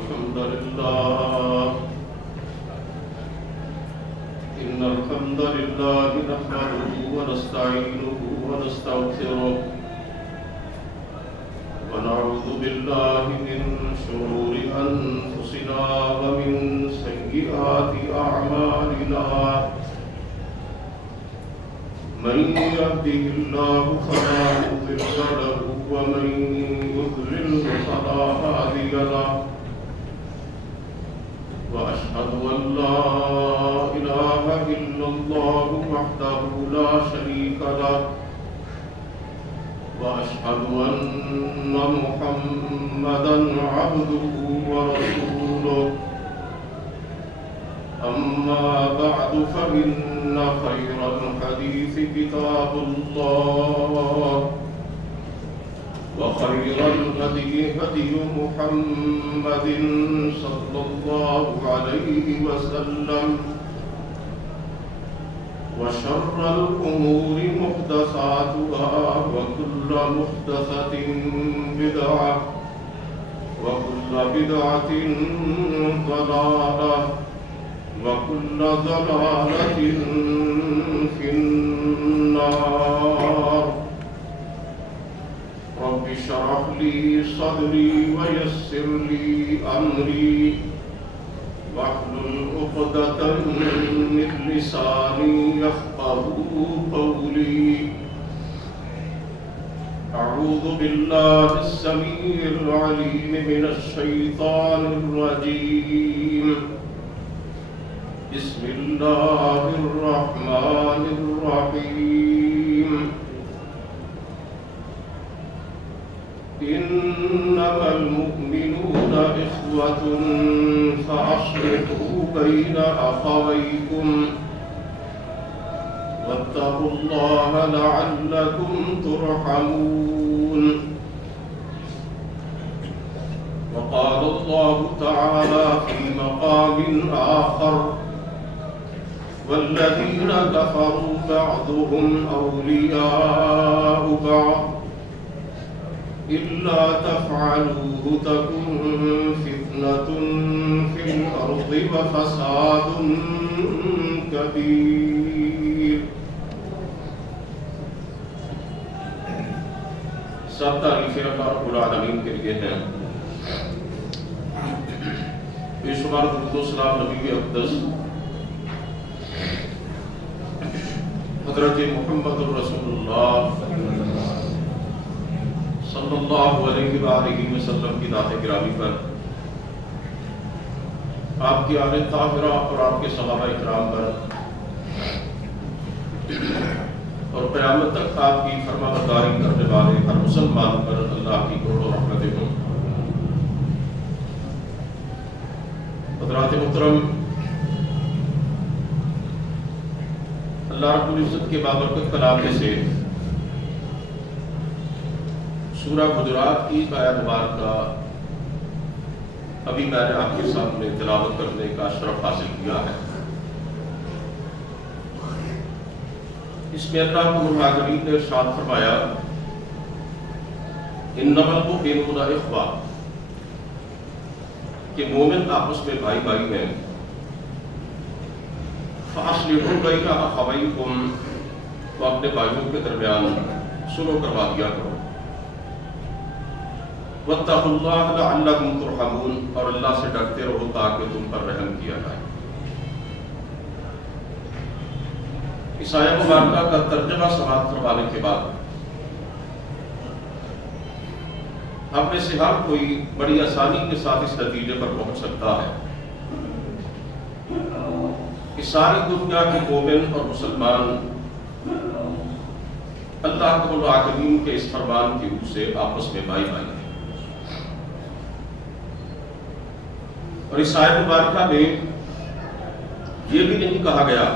الحمد لله نحمده ونستعينه ونستغفره ونعوذ بالله من شرور أنفسنا ومن سيئات أعمالنا من يهده الله فلا مضل له ومن يضلل فلا هادي له وأشهد أن لا إله إلا الله وحده لا شريك له وأشهد أن محمدا عبده ورسوله أما بعد فإن خير الحديث كتاب الله وخير الهدي هدي محمد صلى الله عليه وسلم وشر الأمور محدثاتها وكل محدثة بدعة وكل بدعة ضلالة وكل ضلالة في النار رب اشرح لي صدري ويسر لي أمري واحلل عقدة من لساني يفقهوا قولي أعوذ بالله السميع العليم من الشيطان الرجيم بسم الله الرحمن الرحيم إنما المؤمنون إخوة فأصلحوا بين أخويكم واتقوا الله لعلكم ترحمون وقال الله تعالى في مقام آخر والذين كفروا بعضهم أولياء بعض إلا تفعلوه تكن فتنة في الأرض وفساد كبير. سب تعریفیں اللہ رب العالمین کے لیے ہیں. بے شمار درود و سلام نبی اقدس حضرت محمد رسول اللہ صلی اللہ علیہ وآلہ وسلم کی ذات گرامی پر، آپ کی آل طاہرہ اور آپ کے صحابہ اکرام پر اور قیامت تک آپ کی فرما برداری کرنے والے ہر مسلمان پر اللہ کی کروڑوں رحمتیں ہوں. حضرات محترم، اللہ رب العزت کے بابرکت کلام میں سے سورہ حجرات کی آیت مبارکہ ابھی میں نے آپ کے سامنے تلاوت کرنے کا شرف حاصل کیا ہے. اس میں اللہ کریم نے ارشاد فرمایا انما المؤمنون اخوہ، کہ مومن آپس میں بھائی بھائی ہیں. فاصلحوا بین اخویکم، تو اپنے بھائیوں کے درمیان سلو کروا دیا کرو. واتقوا اللہ لعلکم ترحمون، اور اللہ سے ڈرتے رہو تاکہ تم پر رحم کیا جائے. اس آیت مبارکہ کا ترجمہ سماعت کروانے کے بعد ہم میں سے ہر کوئی بڑی آسانی کے ساتھ اس نتیجے پر پہنچ سکتا ہے کہ ساری دنیا کے مومن اور مسلمان اللہ رب العالمین کے اس فرمان کی روح سے آپس میں بھائی بھائی ہیں. اور اس آیت مبارکہ میں یہ بھی نہیں کہا گیا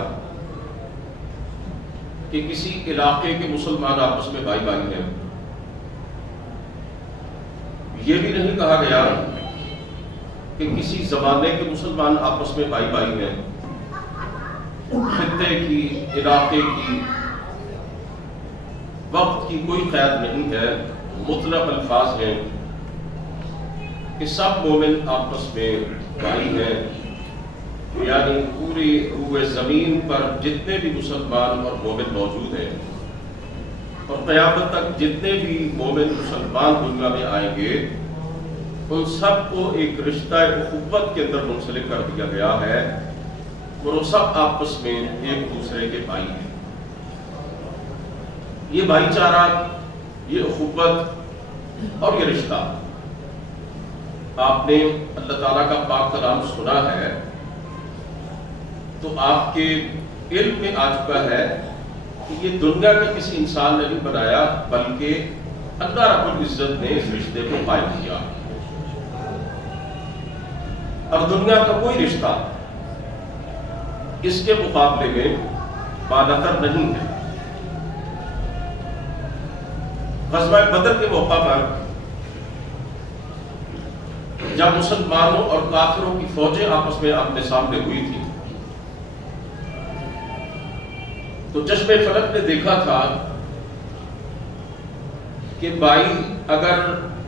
کہ کسی علاقے کے مسلمان آپس میں بھائی بھائی ہیں. یہ بھی نہیں کہا گیا کہ کسی زمانے کے مسلمان آپس میں بھائی بھائی ہیں. خطے کی، علاقے کی، وقت کی کوئی قید نہیں ہے، مطلق الفاظ ہیں. کہ سب مومن آپس میں بھائی ہیں، یعنی پوری روئے زمین پر جتنے بھی مسلمان اور مومن موجود ہیں اور قیامت تک جتنے بھی مومن مسلمان دنیا میں آئیں گے ان سب کو ایک رشتہ اخوت کے اندر منسلک کر دیا گیا ہے، اور وہ سب آپس میں ایک دوسرے کے بھائی ہیں۔ یہ بھائی چارہ، یہ اخوت اور یہ رشتہ آپ نے اللہ تعالیٰ کا پاک کلام سنا ہے تو آپ کے علم میں آ چکا ہے کہ یہ دنیا کا کسی انسان نے نہیں بنایا، بلکہ اللہ رب العزت نے اس رشتے کو قائم کیا، اور دنیا کا کوئی رشتہ اس کے مقابلے میں بالاتر نہیں ہے۔ غزوہ بدر کے موقع پر جب مسلمانوں اور کافروں کی فوجیں آپس میں آمنے سامنے ہوئی تھی تو چشم فلک نے دیکھا تھا کہ بھائی اگر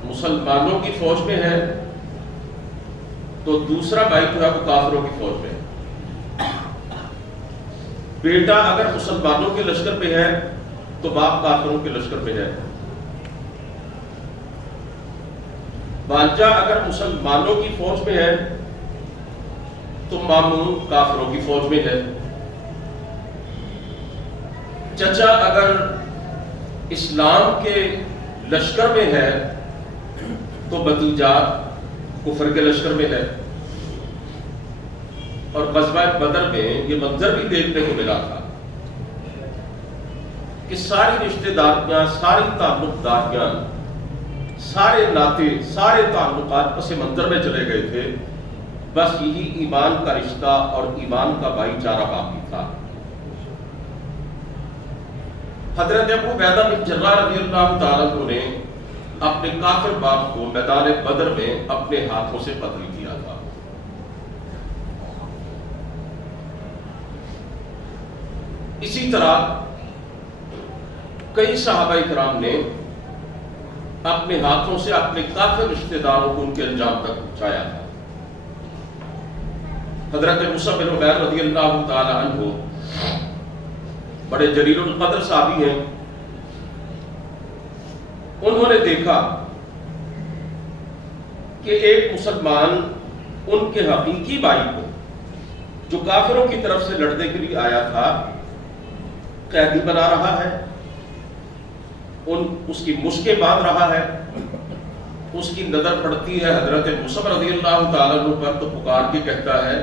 مسلمانوں کی فوج میں ہے تو دوسرا بھائی جو ہے وہ کافروں کی فوج میں ہے، بیٹا اگر مسلمانوں کے لشکر پہ ہے تو باپ کافروں کے لشکر پہ ہے، بانجا اگر مسلمانوں کی فوج میں ہے تو ماموں کافروں کی فوج میں ہے، چچا اگر اسلام کے لشکر میں ہے تو بھتیجا کفر کے لشکر میں ہے۔ اور غزوہ بدر میں یہ منظر بھی دیکھنے کو ملا تھا کہ ساری رشتہ داریاں، ساری تعلق داریاں، سارے ناطے، سارے تعلقات پس منظر میں چلے گئے تھے، بس یہی ایمان کا رشتہ اور ایمان کا بھائی چارہ باقی تھا۔ حضرت ابو عبیدہ بن جراح رضی اللہ تعالیٰ عنہ نے اپنے کافر باپ کو میدان بدر میں اپنے ہاتھوں سے قتل کیا تھا۔ اسی طرح کئی صحابہ کرام نے اپنے ہاتھوں سے اپنے کافر رشتہ داروں کو ان کے انجام تک پہنچایا تھا۔ حضرت مصعب بن عمیر رضی اللہ تعالی عنہ بڑے جلیل القدر صحابی ہیں، انہوں نے دیکھا کہ ایک مسلمان ان کے حقیقی بھائی کو جو کافروں کی طرف سے لڑنے کے لیے آیا تھا قیدی بنا رہا ہے، اس کی مشکیں باندھ رہا ہے، اس کی نظر پڑتی ہے حضرت مصعب رضی اللہ تعالیٰ عنہ پر تو پکار کے کہتا ہے،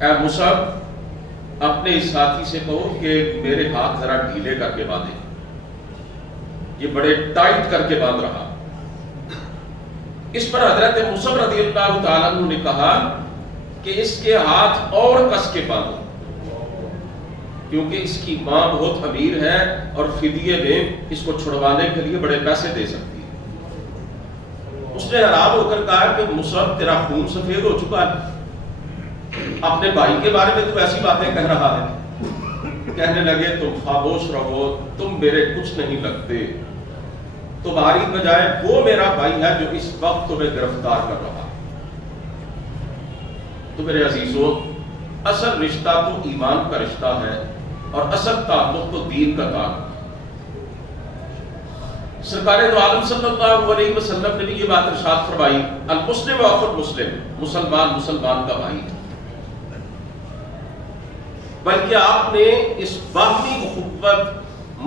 اے مصعب اپنے اس ساتھی سے کہو کہ میرے ہاتھ ذرا ڈھیلے کر کے باندھے، یہ بڑے ٹائٹ کر کے باندھ رہا۔ اس پر حضرت مصعب رضی اللہ تعالیٰ عنہ نے کہا کہ اس کے ہاتھ اور کس کے باندھو، کیونکہ اس کی ماں بہت امیر ہے اور فدیے میں اس کو چھڑوانے کے لیے بڑے پیسے دے سکتی ہے۔ اس نے حیران ہو کر کہا کہ مصعب تیرا خون سفید ہو چکا ہے، اپنے بھائی کے بارے میں تو ایسی باتیں کہہ رہا ہے۔ کہنے لگے تم خاموش رہو، تم میرے کچھ نہیں لگتے، تمہاری بجائے وہ میرا بھائی ہے جو اس وقت تمہیں گرفتار کر رہا۔ تو میرے عزیزوں، اصل رشتہ تو ایمان کا رشتہ ہے اور اصل تعلق تو دین کا تعلق۔ سرکار دو عالم صلی اللہ علیہ وسلم نے بھی یہ بات ارشاد فرمائی، المسلم اخو المسلم، مسلمان مسلمان کا بھائی ہے۔ بلکہ آپ نے اس باقی محبت،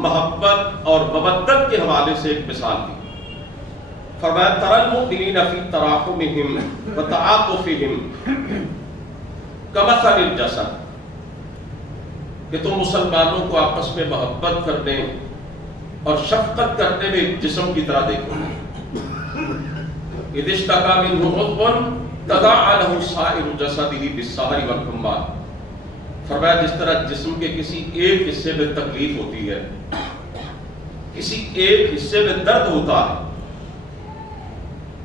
محبت اور مودت کے حوالے سے ایک مثال دی۔ فرمایا تری المؤمنین فی تراحمہم وتعاطفہم کمثل الجسد، کہ تم مسلمانوں کو آپس میں محبت کرنے اور شفقت کرنے میں جسم کی طرح دیکھو۔ اذ اشتکا منہ عضو تداعی لہ سائر جسدہ بالسہر والحمى، فرمایا جس طرح جسم کے کسی ایک حصے میں تکلیف ہوتی ہے، کسی ایک حصے میں درد ہوتا ہے،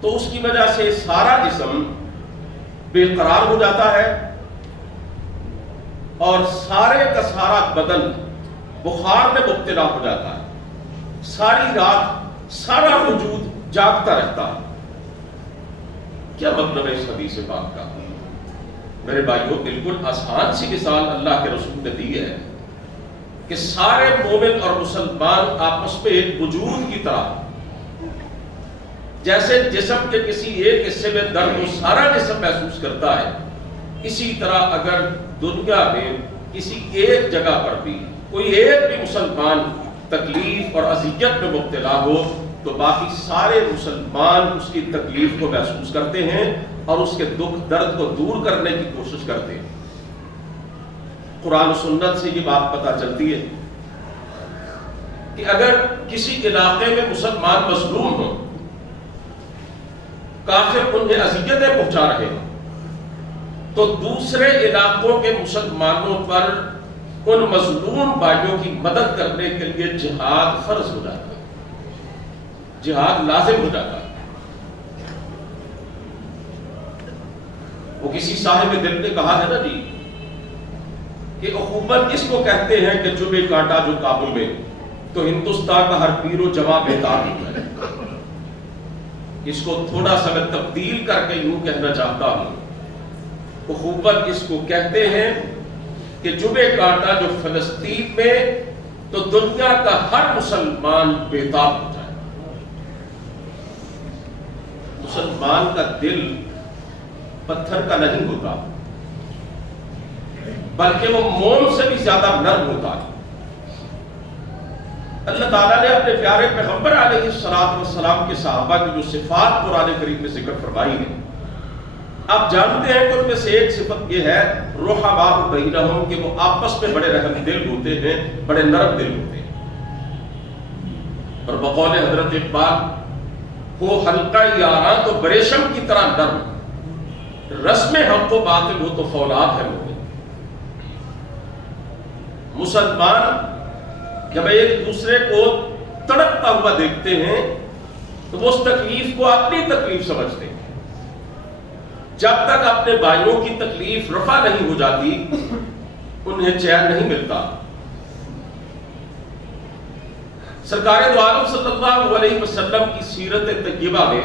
تو اس کی وجہ سے سارا جسم بے قرار ہو جاتا ہے اور سارے کا سارا بدن بخار میں مبتلا ہو جاتا ہے، ساری رات سارا وجود جاگتا رہتا ہے۔ کیا مطلب ہے اس حدیث پاک کا؟ میرے بھائیوں بالکل آسان سی مثال اللہ کے رسول نے دی ہے کہ سارے مومن اور مسلمان آپس میں ایک وجود کی طرح، جیسے جسم کے کسی ایک حصے میں درد کو سارا جسم محسوس کرتا ہے، اسی طرح اگر دنیا میں کسی ایک جگہ پر بھی کوئی ایک بھی مسلمان تکلیف اور اذیت میں مبتلا ہو تو باقی سارے مسلمان اس کی تکلیف کو محسوس کرتے ہیں اور اس کے دکھ درد کو دور کرنے کی کوشش کرتے ہیں۔ قرآن و سنت سے یہ بات پتہ چلتی ہے کہ اگر کسی علاقے میں مسلمان مظلوم ہوں، کافر انہیں اذیتیں پہنچا رہے ہیں، تو دوسرے علاقوں کے مسلمانوں پر ان مظلوم بھائیوں کی مدد کرنے کے لیے جہاد فرض ہو جاتا ہے، جہاد لازم ہو جاتا ہے۔ وہ کسی صاحب دل نے کہا ہے نا جی کہ اخوت اس کو کہتے ہیں کہ چبھے کانٹا جو کابل میں تو ہندوستان کا ہر پیر و جوان بیدار ہوتا ہے۔ اس کو تھوڑا سا میں تبدیل کر کے یوں کہنا چاہتا ہوں، اخوت اس کو کہتے ہیں کہ جبے کانٹا جو فلسطین میں تو دنیا کا ہر مسلمان بیتاب ہو جائے۔ مسلمان کا دل پتھر کا نہیں ہوتا بلکہ وہ موم سے بھی زیادہ نرم ہوتا ہے۔ اللہ تعالیٰ نے اپنے پیارے پیغمبر علیہ السلام کے صحابہ کی جو صفات قرآن کریم میں ذکر فرمائی ہے، آپ جانتے ہیں کہ ان میں سے ایک صفت یہ ہے رحماء بینہم، کہ وہ آپس میں بڑے رحم دل ہوتے ہیں، بڑے نرم دل ہوتے ہیں۔ اور بقول حضرت اقبال، ہو حلقہ یاراں تو بریشم کی طرح نرم، رسم حق و باطل ہو تو فولاد ہے مومن۔ مسلمان جب ایک دوسرے کو تڑپتا ہوا دیکھتے ہیں تو وہ اس تکلیف کو اپنی تکلیف سمجھتے ہیں۔ جب تک اپنے بھائیوں کی تکلیف رفع نہیں ہو جاتی انہیں چین نہیں ملتا۔ سرکار دو عالم صلی اللہ علیہ وسلم کی سیرت طیبہ میں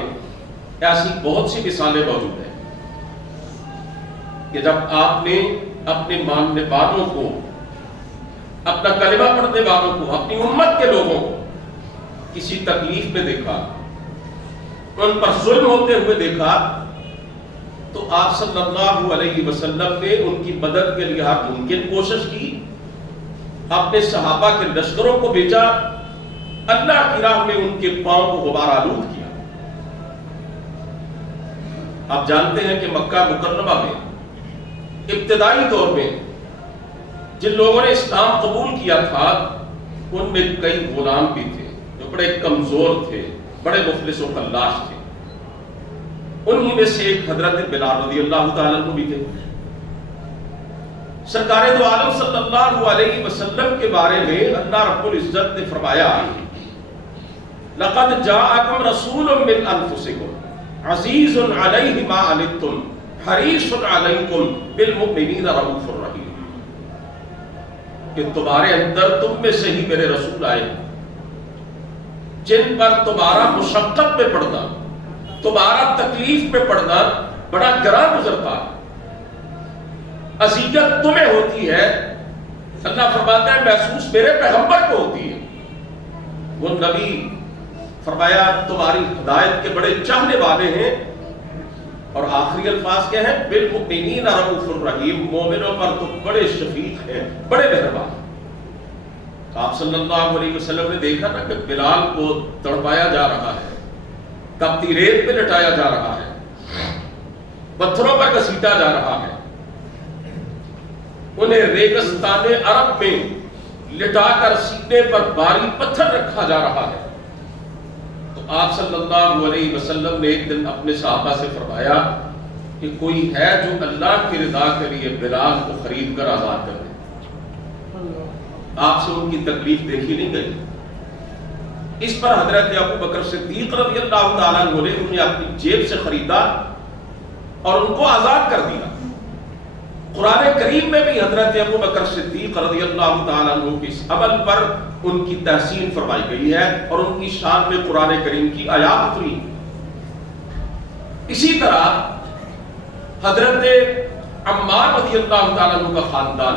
ایسی بہت سی مثالیں موجود ہیں کہ جب آپ نے اپنے ماننے والوں کو، اپنا کلمہ پڑھنے والوں کو، اپنی امت کے لوگوں کو کسی تکلیف میں دیکھا، ان پر ظلم ہوتے ہوئے دیکھا، تو آپ صلی اللہ علیہ وسلم نے ان کی مدد کے لیے ہر ممکن کوشش کی، اپنے صحابہ کے لشکروں کو بھیجا، اللہ کی راہ میں ان کے پاؤں کو غبار آلود کیا۔ آپ جانتے ہیں کہ مکہ مکرمہ میں ابتدائی دور میں جن لوگوں نے اسلام قبول کیا تھا ان میں کئی غلام بھی تھے جو بڑے کمزور تھے، بڑے مفلس و فلاش تھے۔ انہی میں سے ایک حضرت بلال رضی اللہ تعالیٰ عنہ بھی تھے۔ سرکار دو عالم صلی اللہ علیہ وسلم کے بارے میں اللہ رب العزت نے فرمایا، لَقَدْ جَاءَكُمْ رَسُولٌ مِّنْ أَنفُسِكُمْ عَزِيزٌ عَلَيْهِ مَا عَنِتُّمْ حَرِيصٌ عَلَيْكُمْ بِالْمُؤْمِنِينَ رَءُوفٌ رَحِيمٌ، کہ تمہارے اندر تم میں سے ہی میرے رسول آئے جن پر تمہارا مشقت میں پڑنا، تمہارا تکلیف میں پڑنا بڑا گراں گزرتا ہے، اذیت تمہیں ہوتی ہے، اللہ فرماتا ہے محسوس میرے پیغمبر کو ہوتی ہے۔ وہ نبی فرمایا تمہاری ہدایت کے بڑے چاہنے والے ہیں، اور آخری الفاظ کیا ہیں؟ بالمؤمنین رؤوف الرحیم، مومنوں پر تو بڑے شفیق ہیں، بڑے مہربان۔ آپ صلی اللہ علیہ وسلم نے دیکھا نا کہ بلال کو تڑپایا جا رہا ہے، تپتی ریت پہ لٹایا جا رہا ہے، پتھروں پر گھسیٹا جا رہا ہے، انہیں ریگستان عرب میں لٹا کر سینے پر بھاری پتھر رکھا جا رہا ہے۔ تو آپ صلی اللہ علیہ وسلم نے ایک دن اپنے صحابہ سے فرمایا کہ کوئی ہے جو اللہ کی رضا کے لیے بلال کو خرید کر آزاد کر دے۔ آپ سے ان کی تکلیف دیکھی نہیں گئی۔ اس پر حضرت ابو بکر صدیق رضی اللہ تعالیٰ عنہ نے انہیں اپنی جیب سے خریدا اور ان کو آزاد کر دیا۔ قرآن کریم میں بھی حضرت ابو بکر صدیق رضی اللہ تعالیٰ عنہ کی اس عمل پر ان کی تحسین فرمائی گئی ہے اور ان کی شان میں قرآن کریم کی آیات اتری۔ اسی طرح حضرت عمار رضی اللہ تعالیٰ عنہ کا خاندان،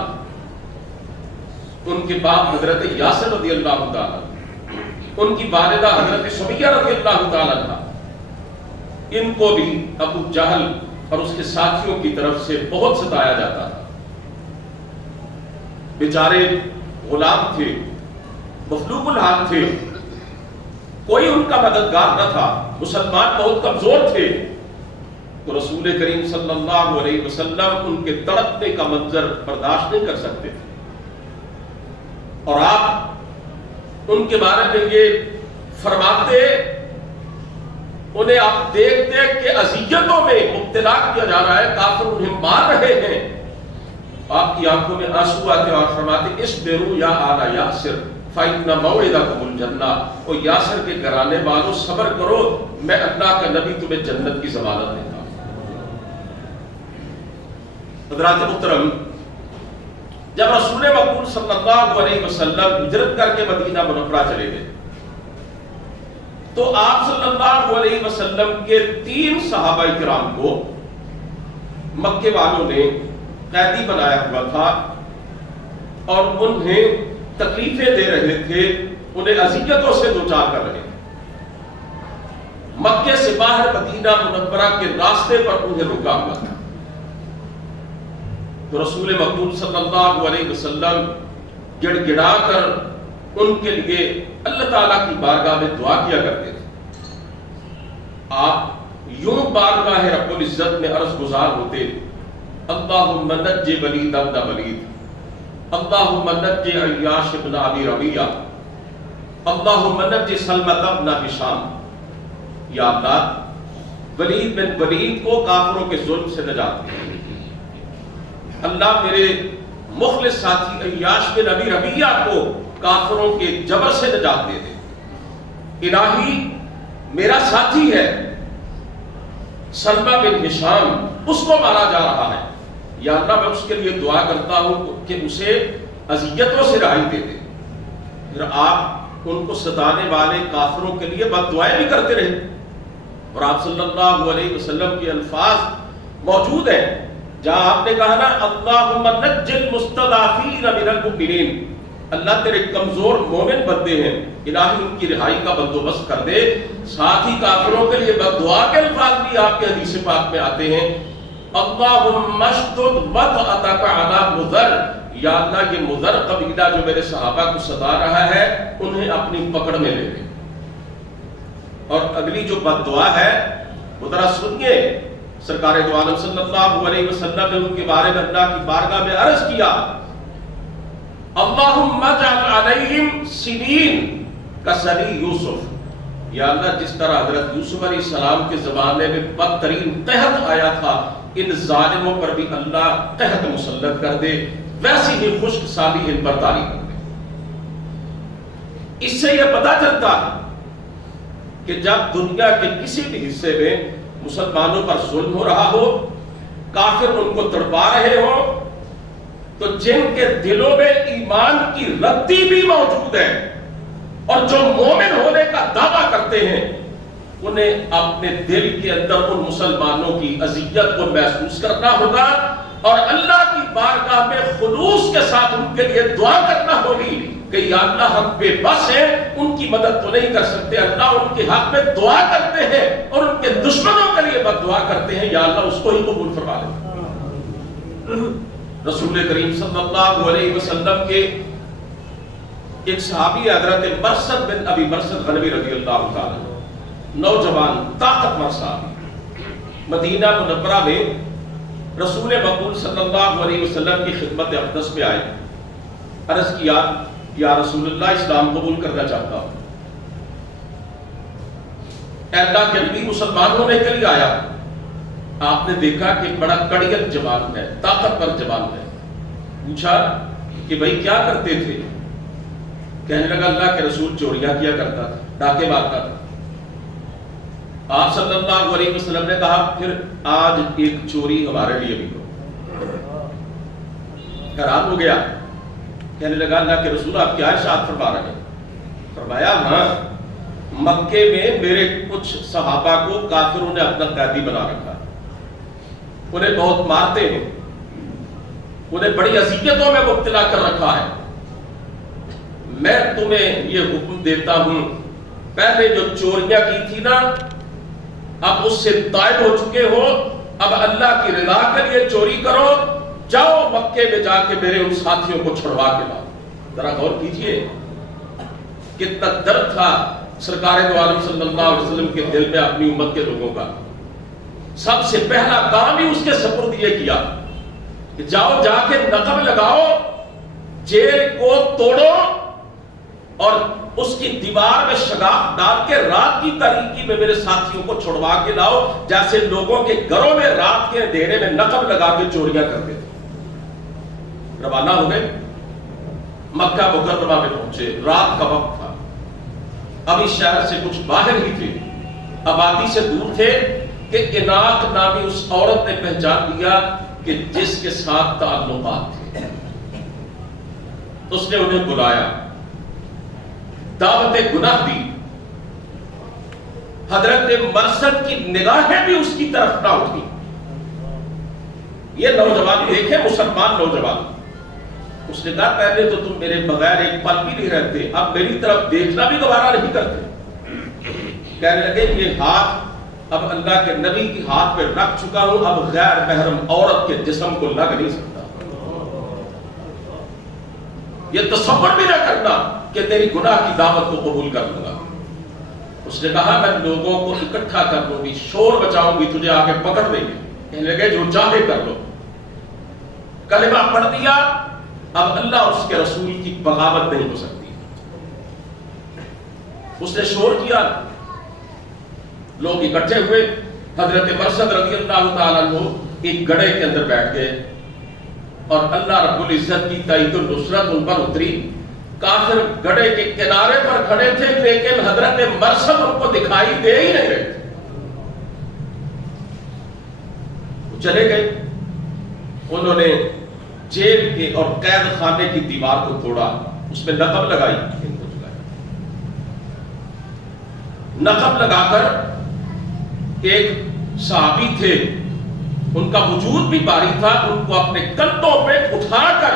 ان کے باپ حضرت یاسر رضی اللہ تعالیٰ، ان کی والدہ حضرت سمیہ رضی اللہ تعالیٰ عنہ، ان کو بھی ابو جہل اور اس کے ساتھیوں کی طرف سے بہت ستایا جاتا تھا۔ بیچارے غلام تھے، مفلوق الحال تھے، کوئی ان کا مددگار نہ تھا، مسلمان بہت کمزور تھے، تو رسول کریم صلی اللہ علیہ وسلم ان کے تڑپنے کا منظر برداشت نہیں کر سکتے تھے، اور آپ ان کے بارے میں یہ فرماتے، انہیں آپ دیکھ دیکھ کے اذیتوں میں مبتلا کیا جا رہا ہے، کافر انہیں مار رہے ہیں، آپ کی آنکھوں میں آنسو آتے اور فرماتے اصبروا یا آل یاسر فإن موعدکم الجنہ، او یاسر کے گھرانے والوں صبر کرو، میں اللہ کا نبی تمہیں جنت کی ضمانت دیتا ہوں۔ حضرات محترم، جب رسول مقبول صلی اللہ علیہ وسلم ہجرت کر کے مدینہ منورہ چلے گئے تو آپ صلی اللہ علیہ وسلم کے 3 صحابہ کرام کو مکے والوں نے قیدی بنایا ہوا تھا اور انہیں تکلیفیں دے رہے تھے، انہیں اذیتوں سے دوچار کر رہے تھے۔ مکے سے باہر مدینہ منورہ کے راستے پر انہیں رکا ہوا تھا، تو رسول مقبول صلی اللہ علیہ وسلم گڑ گڑا کر ان کے لیے اللہ تعالیٰ کی بارگاہ میں دعا کیا کرتے تھے۔ آپ یوں بارگاہ رب العزت میں عرض گزار ہوتے، اللہم نجِ ولید ابن ولید، اللہم نجِ عیاش ابن ابی ربیعہ، اللہم نجِ سلمۃ ابن ہشام، یا اللہ ولید بن ولید کو کافروں کے ظلم سے نجات دے، اللہ میرے مخلص ساتھی عیاش بن ابی ربیعہ کو کافروں کے جبر سے نجات دے دے۔ الہی میرا ساتھی ہے سلمہ بن ہشام، اس کو مارا جا رہا ہے، یا اللہ میں اس کے لیے دعا کرتا ہوں کہ اسے اذیتوں سے رہائی دے دے۔ پھر آپ ان کو ستانے والے کافروں کے لیے بد دعائیں بھی کرتے رہے، اور آپ صلی اللہ علیہ وسلم کے الفاظ موجود ہیں جہاں آپ نے کہا نا اللہم نجِ المستضعفین من المؤمنین، اللہ تیرے کمزور مومن بندے ہیں، الہی ان کی رہائی کا بندوبست کر دے۔ ساتھ ہی کافروں کے لیے بد دعا کے الفاظ بھی آپ کے حدیث پاک میں آتے ہیں، اللہم اشدد وطأتک علی مضر، یا اللہ یہ مضر قبیلہ جو میرے صحابہ کو ستا رہا ہے انہیں اپنی پکڑ میں لے لے۔ اور اگلی جو بد دعا ہے وہ ذرا سنیے، سرکار دو عالم صلی اللہ علیہ وسلم نے ان کے بارے میں اللہ کی بارگاہ میں عرض کیا، اللہم اجعل علیہم سنین کسنی یوسف، یا اللہ جس طرح حضرت یوسف علیہ السلام کے زمانے میں بدترین قحط آیا تھا، ان ظالموں پر بھی اللہ قحط مسلط کر دے، ویسی ہی خشک سالی ان پر طاری کر دے۔ اس سے یہ پتہ چلتا ہے کہ جب دنیا کے کسی بھی حصے میں مسلمانوں پر ظلم ہو رہا ہو، کافر ان کو تڑپا رہے ہوں، تو جن کے دلوں میں ایمان کی ردی بھی موجود ہے اور جو مومن ہونے کا دعویٰ کرتے ہیں، انہیں اپنے دل کے اندر ان مسلمانوں کی اذیت کو محسوس کرنا ہوگا اور اللہ کی بارگاہ میں خلوص کے ساتھ ان کے لیے دعا کرنا ہوگی کہ یا اللہ ہم بے بس ہیں، ان کی مدد تو نہیں کر سکتے، اللہ ان کے حق میں دعا کرتے ہیں اور ان کے دشمنوں کے لیے بد دعا کرتے ہیں، یا اللہ اس کو ہی قبول فرما لے۔ رسول کریم صلی اللہ علیہ وسلم کے ایک صحابی حضرت مرثد بن ابی مرثد غنوی رضی اللہ تعالیٰ، نوجوان طاقتور صحابی، مدینہ منورہ میں رسول مقبول صلی اللہ علیہ وسلم کی خدمت اقدس میں آئے، عرض کیا یا رسول اللہ اسلام قبول کرنا چاہتا ہوں۔ اے اللہ کے نبی مسلمان ہونے کے لیے آیا، آپ نے دیکھا کہ بڑا کڑیت جوان ہے، طاقتور جوان ہے، پوچھا کہ بھائی کیا کرتے تھے؟ کہنے لگا اللہ کے رسول چوریاں کیا کرتا تھا، ڈاکے مارتا تھا۔ آپ صلی اللہ علیہ وسلم نے کہا پھر آج ایک چوری ہمارے لیے بھی کرو۔ حیران ہو گیا، کہنے لگا اللہ کے رسول آپ کیا ارشاد فرما رہے ہیں؟ فرمایا ہاں مکے میں میرے کچھ صحابہ کو کافروں نے اپنا قیدی بنا رکھا ہے، انہیں بہت مارتے ہیں، انہیں بڑی اذیتوں میں مبتلا کر رکھا ہے۔ میں تمہیں یہ حکم دیتا ہوں، پہلے جو چوریاں کی تھی نا اب اس سے تائب ہو چکے ہو، اب اللہ کی رضا کے لیے چوری کرو، جاؤ مکے میں جا کے میرے ان ساتھیوں کو چھڑوا کے لاؤ۔ ذرا غور کیجئے کتنا درد تھا سرکار دو عالم صلی اللہ علیہ وسلم کے دل میں اپنی امت کے لوگوں کا۔ سب سے پہلا کام ہی اس کے سپرد یہ کیا کہ جاؤ جا کے نقب لگاؤ، جیل کو توڑو اور اس کی دیوار میں شگاف ڈال کے رات کی تاریکی میں میرے ساتھیوں کو چھڑوا کے لاؤ، جیسے لوگوں کے گھروں میں رات کے اندھیرے میں نقب لگا کے چوریاں کرتے تھے۔ روانہ ہو گئے، مکہ مکرمہ میں پہنچے، رات کا وقت تھا، ابھی شہر سے کچھ باہر ہی تھے، آبادی سے دور تھے کہ اناق نامی اس عورت نے پہچان لیا کہ جس کے ساتھ تعلقات تھے۔ اس نے انہیں بلایا، دعوت گناہ دی۔ حضرت مرثد کی نگاہیں بھی اس کی طرف نہ اٹھی۔ یہ نوجوان دیکھیں، مسلمان نوجوان، اس نے کہا پہلے تو تم میرے بغیر ایک پل بھی نہیں رہتے، اب میری طرف دیکھنا بھی گوارا نہیں کرتے۔ کہنے لگے یہ ہاتھ اب اللہ کے نبی کی ہاتھ پہ رکھ چکا ہوں، اب غیر محرم عورت کے جسم کو لگ نہیں سکتا۔ یہ تصور بھی نہ کرنا کہ تیری گناہ کی دعوت کو قبول کر لوں گا۔ اس نے کہا میں لوگوں کو اکٹھا کر لوں گی، شور بچاؤں گی، تجھے آگے پکڑ لیں گے۔ کہنے لگے جو چاہے کر لو۔ کلمہ پڑھ دیا، اب اللہ اور اس کے رسول کی بغاوت نہیں ہو سکتی۔ اس نے شور کیا، لوگ اکٹھے ہوئے، حضرت مرثد رضی اللہ تعالیٰ عنہ ایک گڑھے کے اندر بیٹھ گئے اور اللہ رب العزت کی تائید و نصرت ان پر اتری۔ کافر گڑھے کے کنارے پر کھڑے تھے لیکن حضرت مرثد ان کو دکھائی دے ہی نہیں رہے تھے۔ وہ چلے گئے، انہوں نے جیل کے اور قید خانے کی دیوار کو توڑا، اس میں نقب لگائی، ان کو جگایا۔ نقب لگا کر ایک صحابی تھے، ان کا وجود بھی باری تھا، ان کو اپنے کندھوں پہ اٹھا کر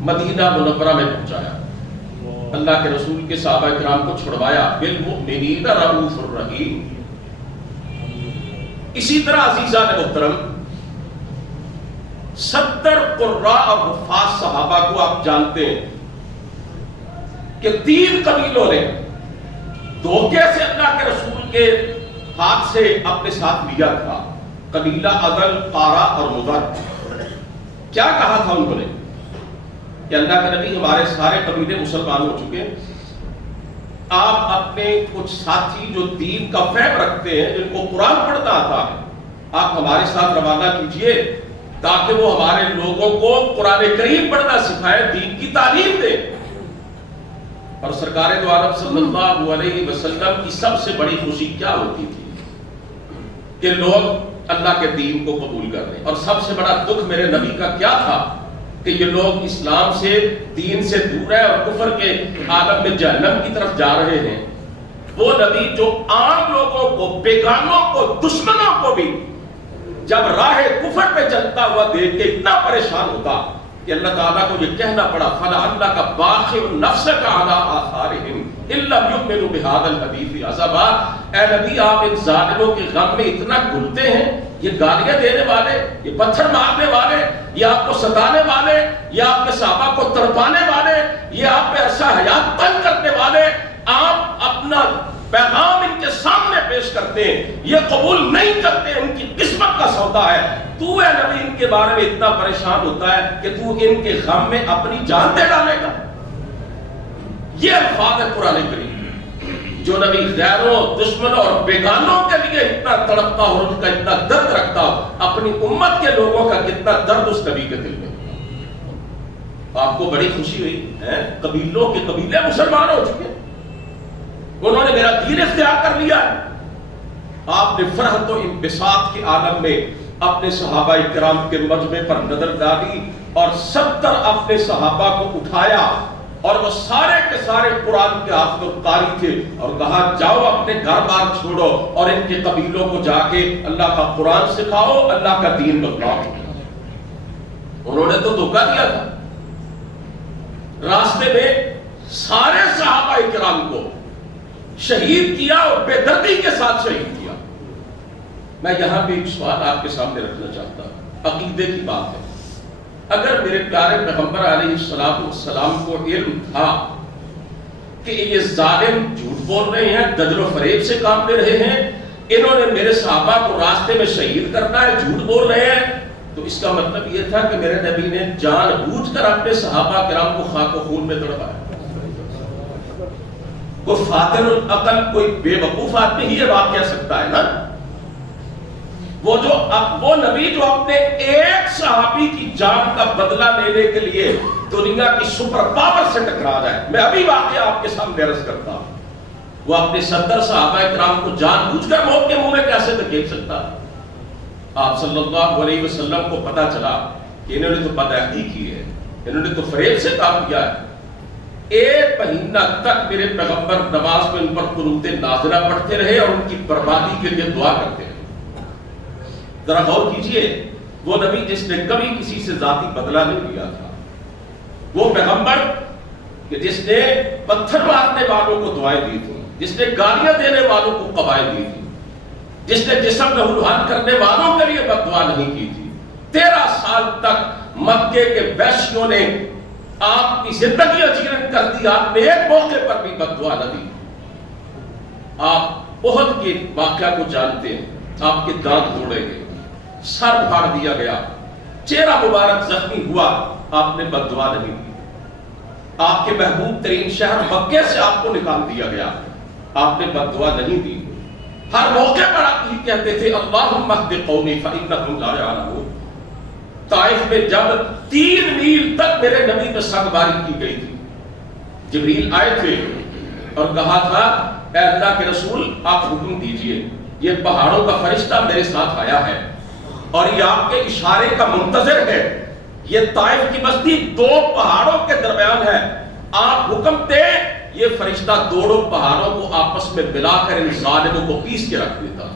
مدینہ منورہ میں پہنچایا۔ اللہ کے رسول کے صحابہ کرام کو چھڑوایا۔ بالمؤمنین رؤوف الرحیم۔ اسی طرح عزیزان محترم 70 قراء اور حفاظ صحابہ کو آپ جانتے ہیں کہ 3 قبیلوں نے دھوکے سے اللہ کے رسول کے ہاتھ سے اپنے ساتھ لیا تھا، قبیلہ عدل، قارہ اور مضر۔ کیا کہا تھا انہوں نے کہ اللہ کے نبی ہمارے سارے قبیلے مسلمان ہو چکے، آپ اپنے کچھ ساتھی جو دین کا فہم رکھتے ہیں، جن کو قرآن پڑھنا آتا ہے، آپ ہمارے ساتھ روانہ کیجئے تاکہ وہ ہمارے لوگوں کو قرآن کریم پڑھنا سکھائے، دین کی تعلیم دے۔ اور سرکار دو عالم صلی اللہ علیہ وسلم کی سب سے بڑی خوشی کیا ہوتی تھی کہ لوگ اللہ کے دین کو قبول کر رہے ہیں، اور سب سے بڑا دکھ میرے نبی کا کیا تھا کہ یہ لوگ اسلام سے، دین سے دور ہیں اور کفر کے عالم میں جہنم کی طرف جا رہے ہیں۔ وہ نبی جو عام لوگوں کو، بیگانوں کو، دشمنوں کو بھی جب راہ کفر پہ چلتا ہوا دیکھ کے اتنا پریشان ہوتا کہ اللہ تعالیٰ کو یہ کہنا پڑا فَلَعَلَّكَ بَاخِعٌ نَفْسَكَ عَلَىٰ آثَارِهِمْ إِن لَّمْ يُؤْمِنُوا بِهَٰذَا الْحَدِيثِ أَسَفًا۔ اے نبی آپ ان ظالموں کے غم میں اتنا گھلتے ہیں، یہ گالیاں دینے والے، یہ پتھر مارنے والے، یہ آپ کو ستانے والے، یہ آپ کے صحابہ کو تڑپانے والے، یہ آپ پہ عرصہ حیات تنگ کرنے والے، آپ اپنا پیغام ان کے سامنے پیش کرتے ہیں، یہ قبول نہیں کرتے، ان کی قسمت کا سودا ہے۔ تو اے نبی ان کے بارے میں اتنا پریشان ہوتا ہے کہ تو ان کے غم میں اپنی جان دے ڈالے گا۔ یہ الفاظ ہے قرآن کریم۔ جو نبی غیروں، دشمنوں اور بیگانوں کے لیے اتنا تڑپتا اور ان کا اتنا درد رکھتا، اپنی امت کے لوگوں کا کتنا درد اس نبی کے دل میں۔ آپ کو بڑی خوشی ہوئی، قبیلوں کے قبیلے مسلمان ہو چکے، انہوں نے میرا دین اختیار کر لیا ہے۔ آپ نے فرحت و انبساط کے عالم میں اپنے صحابہ کرام کے مجمع پر نظر ڈالی اور 70 اپنے صحابہ کو اٹھایا اور وہ سارے کے سارے قرآن کے حافظ قاری تھے، اور کہا جاؤ اپنے گھر بار چھوڑو اور ان کے قبیلوں کو جا کے اللہ کا قرآن سکھاؤ، اللہ کا دین بتلاؤ۔ انہوں نے تو دھوکہ دیا تھا، راستے میں سارے صحابہ کرام کو شہید کیا اور بے دردی کے ساتھ شہید کیا۔ میں یہاں پہ ایک سوال آپ کے سامنے رکھنا چاہتا ہوں، عقیدے کی بات ہے۔ اگر میرے پیارے پیغمبر علیہ السلام کو علم تھا کہ یہ ظالم جھوٹ بول رہے ہیں، دجل و فریب سے کام لے رہے ہیں، انہوں نے میرے صحابہ کو راستے میں شہید کرنا ہے، جھوٹ بول رہے ہیں، تو اس کا مطلب یہ تھا کہ میرے نبی نے جان بوجھ کر اپنے صحابہ کرام کو خاک و خون میں تڑپایا۔ کوئی فاطر العقل، کوئی بے وقوف آدمی ہی یہ بات کہہ سکتا ہے نا۔ وہ نبی جو اپنے ایک صحابی کی جان کا بدلہ لینے کے لیے دنیا کی سپر پاور سے ٹکرا رہا ہے۔ میں ابھی واقعہ آپ کے سامنے عرض کرتا ہوں، وہ اپنے 70 صحابہ کرام کو جان بوجھ کر موت کے منہ میں کیسے دھکیل سکتا؟ آپ صلی اللہ علیہ وسلم کو پتا چلا کہ انہوں نے تو بدعہدی کی ہے، انہوں نے تو فریب سے کام کیا ہے۔ 1 مہینہ تک میرے پیغمبر نماز میں ان پر قنوت نازلہ پڑھتے رہے اور ان کی بربادی کے لیے دعا کرتے رہے۔ ذرا غور کیجئے، وہ نبی جس نے کبھی کسی سے ذاتی بدلہ نہیں لیا تھا، وہ پیغمبر کہ جس نے پتھر مارنے والوں کو دعائیں دی تھی، جس نے گالیاں دینے والوں کو قبائل دی تھی، جس نے جسم لہولہان کرنے والوں کے لیے بد دعا نہیں کی تھی۔ 13 سال تک مکے کے وحشیوں نے آپ کی زندگی اجیرن کر دی، آپ نے ایک موقع پر بھی بد دعا نہ دی۔ آپ احد کے واقعہ کو جانتے ہیں، آپ کے دانت توڑے گئے، سر پھاڑ دیا گیا، چہرہ مبارک زخمی ہوا، آپ نے بد دعا نہیں دی۔ آپ کے محبوب ترین شہر مکے سے آپ کو نکال دیا گیا، آپ نے بد دعا نہیں دی۔ ہر موقع پر آپ یہ کہتے تھے اللہم اہد قومی فإنہم لا یعلمون۔ طائف میں جب 3 میل تک میرے نبی پہ سنگباری کی گئی تھی، جبریل آئے تھے اور کہا تھا اے اللہ کے رسول آپ حکم دیجئے، یہ پہاڑوں کا فرشتہ میرے ساتھ آیا ہے اور یہ آپ کے اشارے کا منتظر ہے، یہ طائف کی بستی 2 پہاڑوں کے درمیان ہے، آپ حکم دیں یہ فرشتہ دونوں پہاڑوں کو آپس میں ملا کر ان ظالموں کو پیس کے رکھ دیتا۔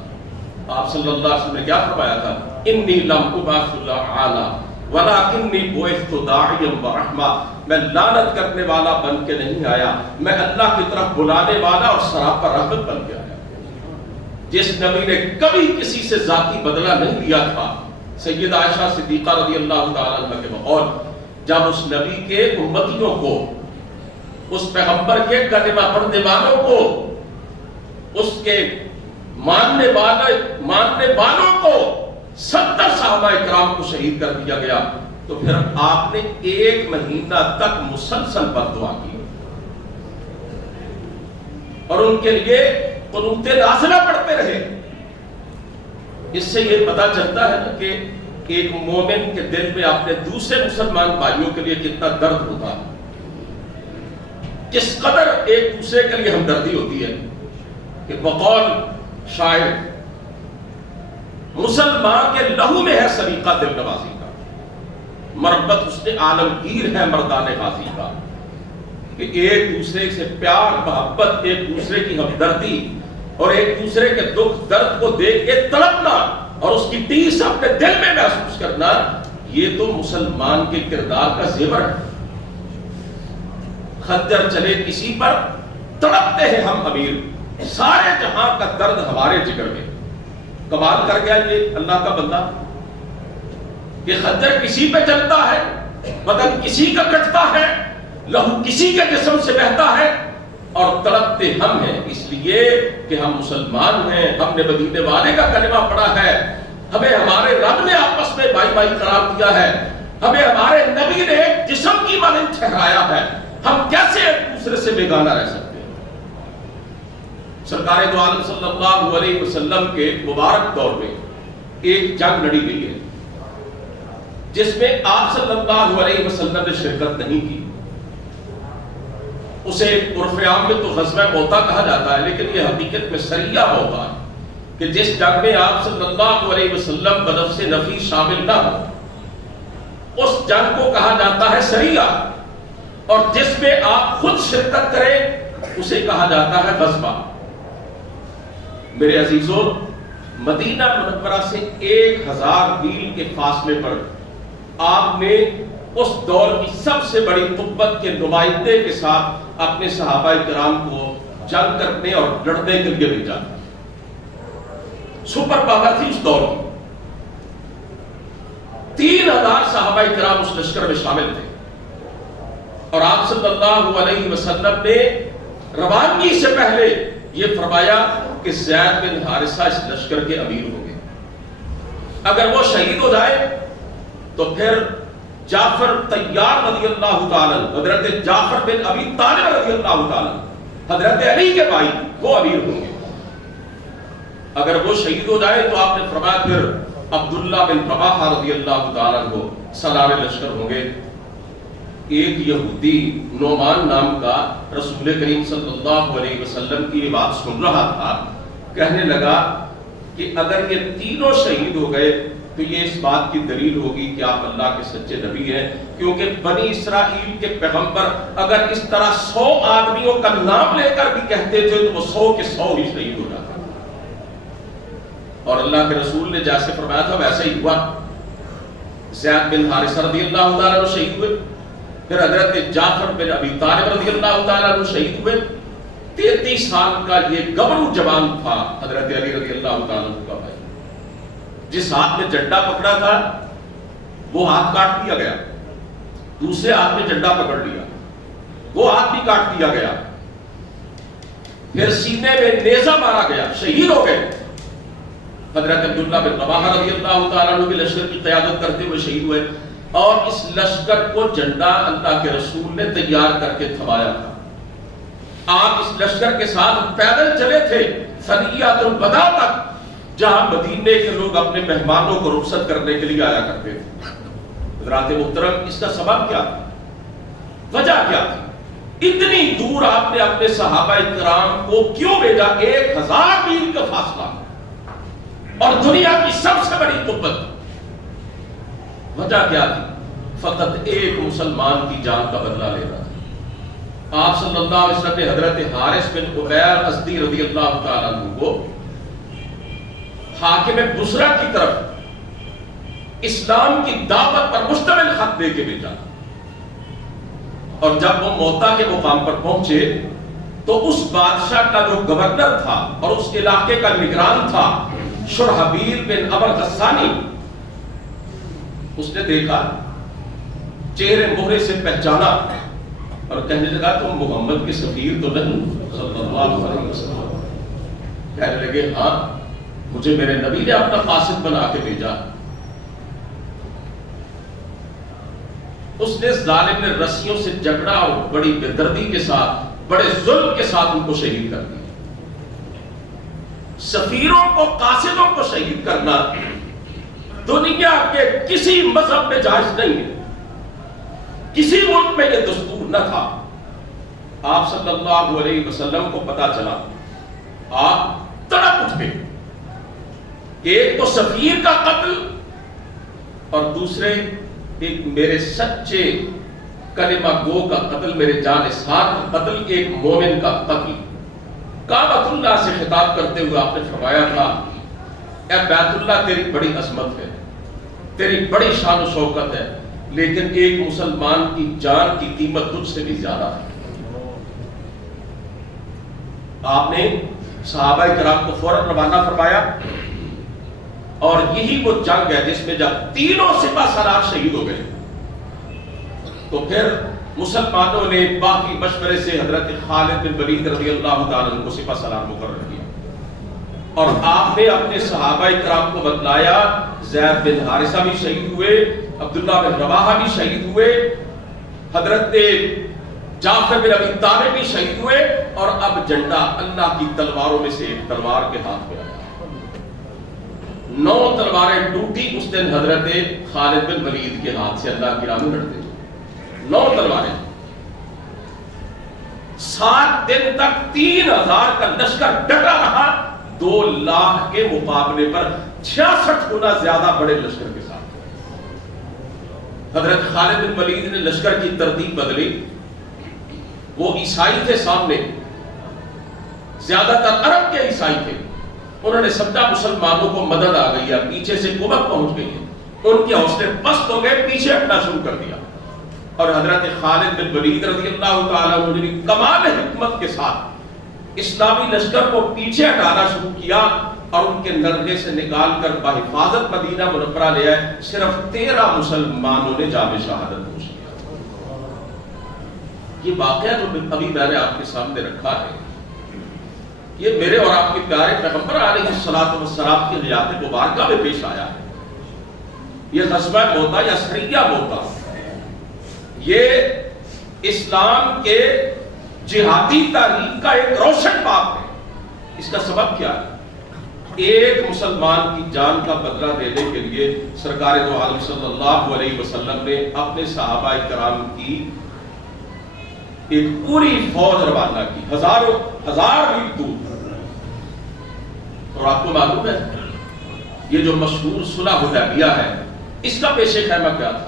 آپ صلی اللہ علیہ وسلم نے کیا فرمایا تھا؟ انی لم ابعث لعانا ولکنی بعثت داعیا ورحمہ، میں لعنت کرنے والا بن کے نہیں آیا، میں اللہ کی طرف بلانے والا اور سراپا رحمت بن کے آیا۔ جس نبی نے کبھی کسی سے ذاتی بدلہ نہیں لیا تھا، سیدہ عائشہ صدیقہ رضی اللہ تعالی عنہ کے بقول، جب اس نبی کے امتیوں کو، اس پیغمبر کے کلمہ پڑھنے والوں کو، اس کے ماننے والوں کو 70 صحابہ کرام کو شہید کر دیا گیا، تو پھر آپ نے 1 مہینہ تک مسلسل بد دعا کی اور ان کے لیے قنوت نازلہ پڑھتے رہے۔ اس سے یہ پتا چلتا ہے نا کہ ایک مومن کے دل میں اپنے دوسرے مسلمان بھائیوں کے لیے کتنا درد ہوتا ہے، کس قدر ایک دوسرے کے لیے ہمدردی ہوتی ہے کہ بقول شاعر مسلمان کے لہو میں ہے سلیقہ دل نوازی کا، مربت اس نے عالمگیر ہے مردان غازی کا، کہ ایک دوسرے سے پیار محبت، ایک دوسرے کی ہمدردی اور ایک دوسرے کے دکھ درد کو دیکھ کے تڑپنا اور اس کی ٹیس اپنے دل میں محسوس کرنا، یہ تو مسلمان کے کردار کا زیور ہے۔ خنجر چلے کسی پر تڑپتے ہیں ہم امیر، سارے جہاں کا درد ہمارے جگر میں۔ کمال کر گیا یہ اللہ کا بندہ کہ خنجر کسی پہ چلتا ہے، بدن کسی کا کٹتا ہے، لہو کسی کے جسم سے بہتا ہے، اور تڑپتے ہم ہیں اس لیے کہ ہم مسلمان ہیں، ہم نے مدینے والے کا کلمہ پڑھا ہے، ہمیں ہمارے رب نے آپس میں بھائی بھائی قرار دیا ہے، ہمیں ہمارے نبی نے ایک جسم کی مانند ٹھہرایا ہے، ہم کیسے ایک دوسرے سے بیگانہ رہ سکتے ہیں؟ سرکار دو عالم صلی اللہ علیہ وسلم کے مبارک دور میں ایک جنگ لڑی گئی ہے جس میں آپ صلی اللہ علیہ وسلم نے شرکت نہیں کی۔ اسے عرف عام میں تو غزوہ موتا کہا جاتا ہے، لیکن یہ حقیقت میں سریہ موتا ہے کہ جس جنگ میں آپ صلی اللہ علیہ وسلم بنفس نفی شامل نہ ہو، اس جنگ کو کہا جاتا ہے سریہ۔ اور جس میں آپ خود شرکت کریں اسے کہا جاتا ہے غزوہ۔ میرے عزیزوں، مدینہ منورہ سے 1000 میل کے فاصلے پر آپ نے اس دور کی سب سے بڑی قوت کے نمائندے کے ساتھ اپنے صحابہ کرام کو جنگ کرنے اور لڑنے کے لیے بھیجا۔ سپر پاور تھی اس دور کی، 3000 صحابہ کرام اس لشکر میں شامل تھے، اور آپ صلی اللہ علیہ وسلم نے روانگی سے پہلے یہ فرمایا کہ زید بن حارثہ اس لشکر کے امیر ہوں گے، اگر وہ شہید ہو جائے تو پھر جعفر طیار رضی اللہ تعالیٰ، حضرت جعفر بن ابی طالب رضی اللہ تعالیٰ، حضرت علی کے بھائی، وہ امیر ہوں گے۔ اگر وہ شہید ہو جائے تو آپ نے فرمایا پھر عبداللہ بن رواحہ رضی اللہ تعالیٰ کو سالار لشکر ہوں گے۔ ایک یہودی نعمان نام کا رسول کریم صلی اللہ علیہ وسلم کی یہ بات سن رہا تھا، کہنے لگا کہ اگر یہ تینوں شہید ہو گئے تو یہ اس بات کی دلیل ہوگی کہ آپ اللہ کے سچے نبی ہیں، کیونکہ بنی اسرائیل کے پیغمبر اگر اس طرح 100 آدمیوں کا نام لے کر بھی کہتے تھے تو وہ 100 کے 100 ہی شہید ہو جاتے، اور اللہ کے رسول نے جیسے فرمایا تھا ویسے ہی ہوا۔ زید بن حارثہ رضی اللہ تعالیٰ عنہ شہید ہوئے، پھر حضرت جعفر بن ابی طالب رضی اللہ تعالیٰ عنہ شہید ہوئے۔ 33 سال کا یہ گبرو جوان تھا حضرت علی رضی اللہ تعالیٰ عنہ کا بھائی، جس ہاتھ میں جھنڈا پکڑا تھا وہ ہاتھ کاٹ دیا گیا، دوسرے ہاتھ میں جھنڈا پکڑ لیا وہ ہاتھ بھی کاٹ دیا گیا، پھر سینے میں نیزہ مارا گیا، شہید ہو گئے۔ حضرت عبداللہ بن رواحہ رضی اللہ تعالیٰ عنہ بھی لشکر کی قیادت کرتے ہوئے شہید ہوئے، اور اس لشکر کو جھنڈا اللہ کے رسول نے تیار کر کے تھمایا تھا۔ آپ اس لشکر کے ساتھ پیدل چلے تھے ثنیۃ الوداع تک، جہاں مدینے کے لوگ اپنے مہمانوں کو رخصت کرنے کے لیے آیا کرتے تھے۔ حضرات محترم، اس کا سبب کیا تھا؟ وجہ کیا تھی؟ اتنی دور آپ نے اپنے صحابہ کرام کو کیوں بھیجا؟ 1000 میل کا فاصلہ اور دنیا کی سب سے بڑی قوت، وجہ کیا تھی؟ فقط ایک مسلمان کی جان کا بدلہ لینا تھا۔ آپ صلی اللہ علیہ وسلم نے حضرت حارث بن عبیر ازدی رضی اللہ تعالیٰ عنہ کو حاکم بصرہ کی طرف اسلام کی دعوت پر مشتمل خط دے کے بھیجا، اور جب وہ موتا کے مقام پر پہنچے تو اس بادشاہ کا جو گورنر تھا اور اس علاقے کا نگران تھا شرحبیل بن ابر غسانی، اس نے دیکھا، چہرے مہرے سے پہچانا اور کہنے لگا تم محمد کے سفیر تو نہیں صلی اللہ علیہ وسلم؟ کہنے لگے ہاں، مجھے میرے نبی نے اپنا قاصد بنا کے بھیجا۔ اس نے ظالم نے رسیوں سے جکڑا اور بڑی بے دردی کے ساتھ، بڑے ظلم کے ساتھ ان کو شہید کر دیا۔ سفیروں کو، قاصدوں کو شہید کرنا دنیا کے کسی مذہب میں جائز نہیں ہے، کسی ملک میں یہ دستور نہ تھا۔ آپ صلی اللہ علیہ وسلم کو پتا چلا، آپ تڑپ اٹھے، ایک تو سفیر کا قتل اور دوسرے ایک میرے سچے کلمہ گو کا قتل، میرے جانثار کا قتل، ایک مومن کا قتل۔ کعبۃ اللہ سے خطاب کرتے ہوئے آپ نے فرمایا تھا، اے بیت اللہ تیری بڑی عظمت ہے، تیری بڑی شان و شوکت ہے، لیکن ایک مسلمان کی جان کی قیمت تجھ سے بھی زیادہ ہے۔ آپ نے صحابہ کرام کو فوراً روانہ فرمایا، اور یہی وہ جنگ ہے جس میں جب تینوں سپہ سالار شہید ہو گئے تو پھر مسلمانوں نے باقی مشورے سے حضرت خالد بن ولید رضی اللہ تعالیٰ عنہ کو سپہ سالار مقرر کیا، اور آپ نے اپنے صحابہ کرام کو بتلایا، زید بن حارثہ بھی شہید ہوئے، عبداللہ بن رواحہ بھی شہید ہوئے، حضرت جعفر بن ابی طالب بھی شہید ہوئے، اور اب جھنڈا اللہ کی تلواروں میں سے ایک تلوار کے ہاتھ میں آیا۔ 9 تلواریں ٹوٹی اس دن حضرت خالد بن ولید کے ہاتھ سے، اللہ کی راہ میں لڑتے 9 تلواریں۔ 7 دن تک 3000 کا لشکر ڈٹا رہا، 2 لاکھ کے مقابلے پر 66 گنا زیادہ بڑے لشکر کے ساتھ۔ حضرت خالد بن ولید نے لشکر کی ترتیب بدلی، وہ عیسائی تھے سامنے، زیادہ تر عرب کے عیسائی تھے، انہوں نے سمجھا مسلمانوں کو مدد آ گئی ہے، پیچھے سے قوت پہنچ گئی ہے، ان کے حوصلے پست ہو گئے، پیچھے ہٹنا شروع کر دیا. اور حضرت خالد بن ولید رضی اللہ تعالیٰ عنہ نے کمال حکمت کے ساتھ اسلامی لشکر کو پیچھے ہٹانا شروع کیا اور ان کے نرغے سے نکال کر بحفاظت مدینہ منورہ لے آئے. صرف 13 مسلمانوں نے جام شہادت نوش کیا. یہ واقعہ جو ابھی میں نے آپ کے سامنے رکھا ہے، یہ میرے اور آپ کے پیارے پیغمبر علیہ الصلوۃ والسلام کی حیات مبارکہ میں پیش آیا ہے. یہ غزوہ موتا یا سریہ موتا، یہ اسلام کے جہادی تاریخ کا ایک روشن باب ہے. اس کا سبب کیا ہے؟ ایک مسلمان کی جان کا بدلہ دینے کے لیے سرکار دو عالم صلی اللہ علیہ وسلم نے اپنے صحابہ کرام کی ایک پوری فوج روانہ کی، ہزار میل دور. اور آپ کو معلوم ہے یہ جو مشہور صلح حدیبیہ ہے، اس کا پیش خیمہ کیا تھا؟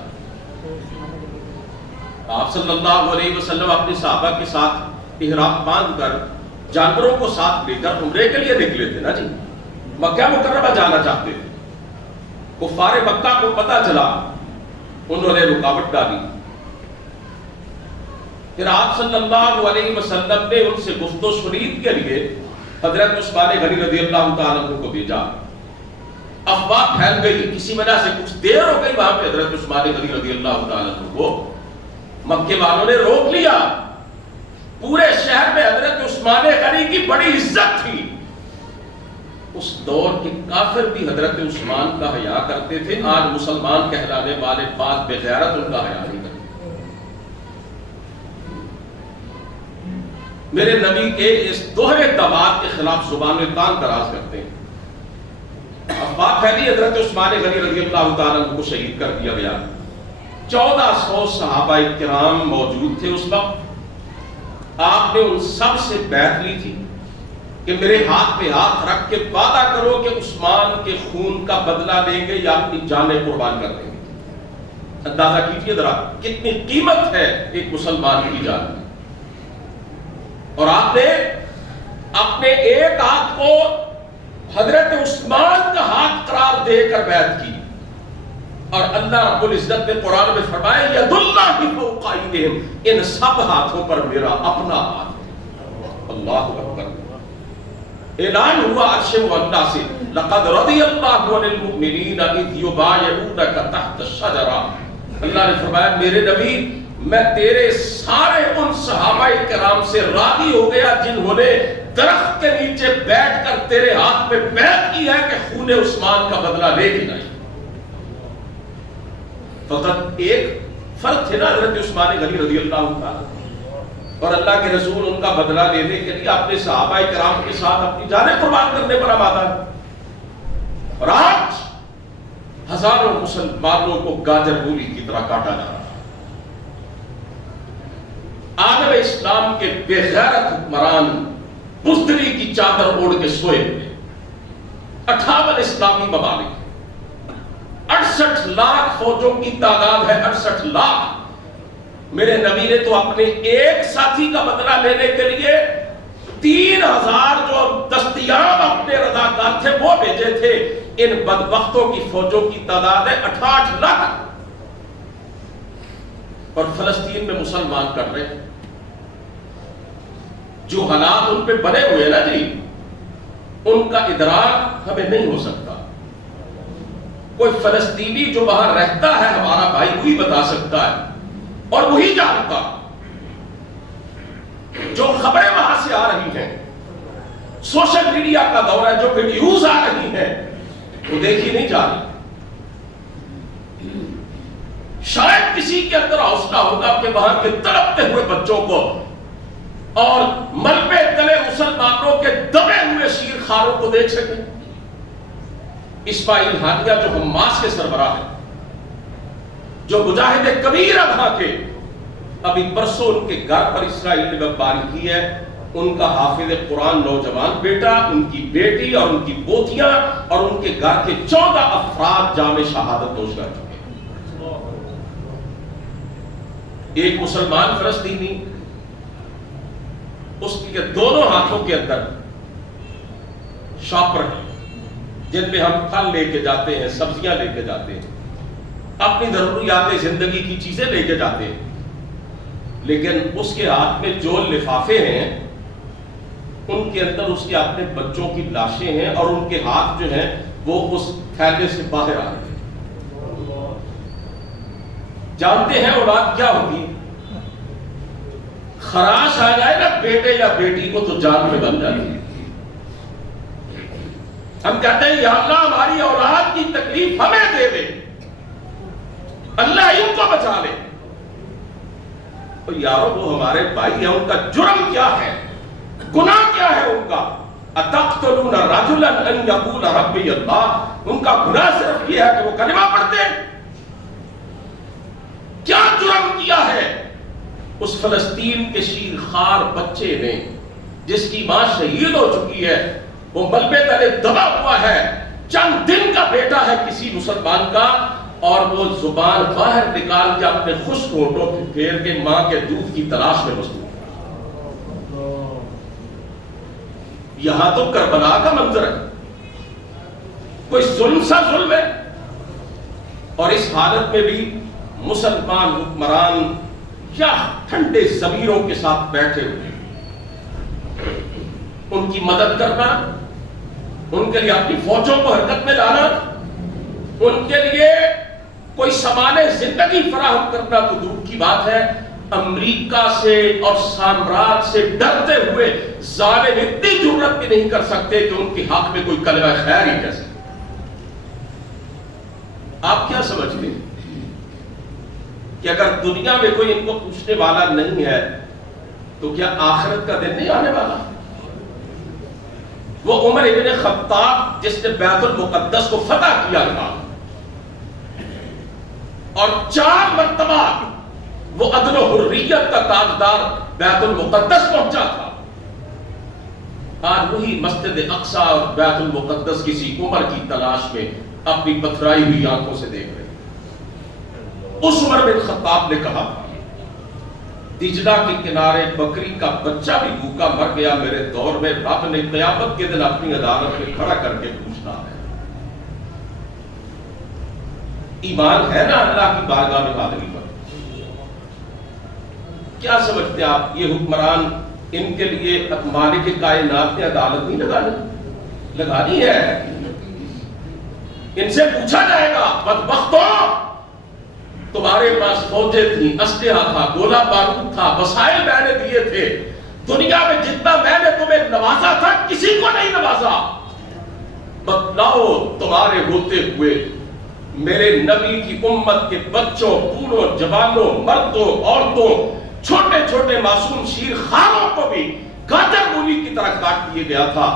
آپ صلی اللہ علیہ وسلم اپنے صحابہ کے ساتھ احرام باندھ کر جانوروں کو ساتھ لے کر عمرے کے لیے نکلے تھے نا جی، مکہ مکرمہ جانا چاہتے تھے. کفار مکہ کو پتہ چلا، انہوں نے رکاوٹ ڈالی. پھر آپ صلی اللہ علیہ وسلم نے ان سے گفت و شنید کے لیے حضرت عثمان غنی رضی اللہ تعالیٰ عنہ کو بھیجا. افواہ پھیل گئی، کسی وجہ سے کچھ دیر ہو گئی وہاں پہ حضرت عثمان غنی رضی اللہ تعالیٰ عنہ کو مکے والوں نے روک لیا. پورے شہر میں حضرت عثمان غنی کی بڑی عزت تھی. اس دور کے کافر بھی حضرت عثمان کا حیا کرتے تھے. آج مسلمان کہلانے والے بعض بے غیرت ان کا حیا نہیں کرتے. میرے نبی کے اس دوہرے دباغ کے خلاف زبان تان دراز کرتے ہیں. افواہ پھیلی حضرت عثمان غنی رضی اللہ تعالیٰ عنہ کو شہید کر دیا گیا. 1400 صحابہ کرام موجود تھے اس وقت. آپ نے ان سب سے بیعت لی تھی کہ میرے ہاتھ پہ ہاتھ رکھ کے وعدہ کرو کہ عثمان کے خون کا بدلہ لیں گے یا اپنی جانیں قربان کر دیں گے. اندازہ کیجئے ذرا کتنی قیمت ہے ایک مسلمان کی جان میں. اور آپ نے اپنے ایک ہاتھ کو حضرت عثمان کا ہاتھ قرار دے کر بیعت کی. اور اللہ رب العزت نے قرآن میں فرمایا ید اللہ فوق ایدیہم، ان سب ہاتھوں پر میرا اپنا ہاتھ ہے. اللہ اکبر. اعلان ہوا عرش معلیٰ سے لقد رضی اللہ عن المؤمنین اذ یبایعونک تحت الشجرہ. اللہ نے فرمایا میرے نبی میں تیرے سارے ان صحابہ کرام سے راضی ہو گیا جنہوں نے درخت کے نیچے بیٹھ کر تیرے ہاتھ میں بیعت کی ہے کہ خون عثمان کا بدلہ لے کے جائیں. فقط ایک فرق تھے نا حضرت عثمان غنی رضی اللہ عنہ، اور اللہ کے رسول ان کا بدلہ لینے کے لیے اپنے صحابہ کرام کے ساتھ اپنی جانیں قربان کرنے پر آمادہ ہے. اور آج ہزاروں مسلمانوں کو گاجر مولی کی طرح کاٹا جا رہا ہے. عالم اسلام کے بے غیرت حکمران بزدلی کی چادر اوڑھ کے سوئے ہوئے. 58 اسلامی ممالک، 68 لاکھ فوجوں کی تعداد ہے. 68 لاکھ. میرے نبی نے تو اپنے ایک ساتھی کا بدلہ لینے کے لیے 3000 جو دستیاب اپنے رضاکار تھے وہ بھیجے تھے. ان بدبختوں کی فوجوں کی تعداد ہے 68 لاکھ. اور فلسطین میں مسلمان کر رہے ہیں. جو حالات ان پہ بنے ہوئے نا جی، ان کا ادراک ہمیں نہیں ہو سکتا. کوئی فلسطینی جو وہاں رہتا ہے ہمارا بھائی وہی بتا سکتا ہے اور وہی جانتا. جو خبریں وہاں سے آ رہی ہیں، سوشل میڈیا کا دور ہے، جو ویڈیوز آ رہی ہیں وہ دیکھی نہیں جا رہی. شاید کسی کے اندر حوصلہ ہوگا کہ وہاں کے تڑپتے ہوئے بچوں کو اور ملبے تلے مسلمانوں کے دبے ہوئے شیر خاروں کو دیکھ سکیں. اسماعیل ہانیہ جو حماس کے سربراہ ہیں، جو مجاہد کبیر وہاں کے، ابھی پرسوں ان کے گھر پر اسرائیل نے بمباری کی ہے. ان کا حافظ قرآن نوجوان بیٹا، ان کی بیٹی اور ان کی پوتیاں اور ان کے گھر کے 14 افراد جام شہادت نوش کر چکے. ایک مسلمان فلسطینی اس کے دونوں ہاتھوں کے اندر شاپر ہیں جن پہ ہم پھل لے کے جاتے ہیں، سبزیاں لے کے جاتے ہیں، اپنی ضروریات زندگی کی چیزیں لے کے جاتے ہیں، لیکن اس کے ہاتھ میں جو لفافے ہیں ان کے اندر اس کے اپنے بچوں کی لاشیں ہیں، اور ان کے ہاتھ جو ہیں وہ اس تھیلے سے باہر آ رہے ہیں۔ جانتے ہیں اولاد کیا ہوتی ہے؟ خراش آ جائے نا بیٹے یا بیٹی کو تو جان میں بن جاتی ہے۔ ہم کہتے ہیں یا اللہ ہماری اولاد کی تکلیف ہمیں دے دے، اللہ ان کو بچا لے۔ تو یارو وہ ہمارے بھائی ہیں، ان کا جرم کیا ہے، گناہ کیا ہے ان کا؟ اتقتلون رجلا ان یقول ربی اللہ، ان کا گناہ صرف یہ ہے کہ وہ کلمہ پڑھتے ہیں۔ کیا جرم کیا ہے اس فلسطین کے شیر خوار بچے نے جس کی ماں شہید ہو چکی ہے، وہ ملبے تلے دبا ہوا ہے، چند دن کا بیٹا ہے کسی مسلمان کا، اور وہ زبان باہر نکال کے اپنے خشک ہونٹوں پہ پھیر کے ماں کے دودھ کی تلاش میں مصروف ہے۔ یہاں تو کربلا کا منظر ہے، کوئی ظلم سا ظلم ہے، اور اس حالت میں بھی مسلمان حکمران کیا ٹھنڈے ضمیروں کے ساتھ بیٹھے ہوئے، ان کی مدد کرنا، ان کے لیے اپنی فوجوں کو حرکت میں لانا، ان کے لیے کوئی سامان زندگی فراہم کرنا تو دور کی بات ہے۔ امریکہ سے اور سامراج سے ڈرتے ہوئے ظالم اتنی جرات بھی نہیں کر سکتے کہ ان کے حق میں کوئی کلمہ خیر ہی کہہ سکے۔ آپ کیا سمجھتے ہیں کہ اگر دنیا میں کوئی ان کو پوچھنے والا نہیں ہے تو کیا آخرت کا دن نہیں آنے والا؟ وہ عمر ابن خطاب جس نے بیت المقدس کو فتح کیا تھا اور 4 مرتبہ وہ عدل و حریت کا تاجدار بیت المقدس پہنچا تھا، آج وہی مسجد اقصی اور بیت المقدس کسی عمر کی تلاش میں اپنی پتھرائی ہوئی آنکھوں سے دیکھ رہے۔ اس عمر بن خطاب نے کہا دجلہ کے کنارے بکری کا بچہ بھی بھوکا مر گیا میرے دور میں، رب نے قیامت کے دن اپنی عدالت میں کھڑا کر کے پوچھنا ہے۔ ایمان ہے نا اللہ کی بارگاہ میں حاضری پر؟ کیا سمجھتے آپ یہ حکمران ان کے لیے مالک کائنات نے عدالت نہیں لگانی ہے؟ ان سے پوچھا جائے گا بدبختوں، تمہارے پاس فوجیں تھیں، اسلحہ تھا، گولہ بارود تھا، وسائل میں نے دیے تھے، دنیا میں جتنا میں نے تمہیں نوازا تھا کسی کو نہیں نوازا، بتلاؤ تمہارے ہوتے ہوئے میرے نبی کی امت کے بچوں، بوڑھوں، جوانوں، مردوں، عورتوں، چھوٹے چھوٹے معصوم شیر خاروں کو بھی گاجر مولی کی طرح کاٹ دیا گیا تھا،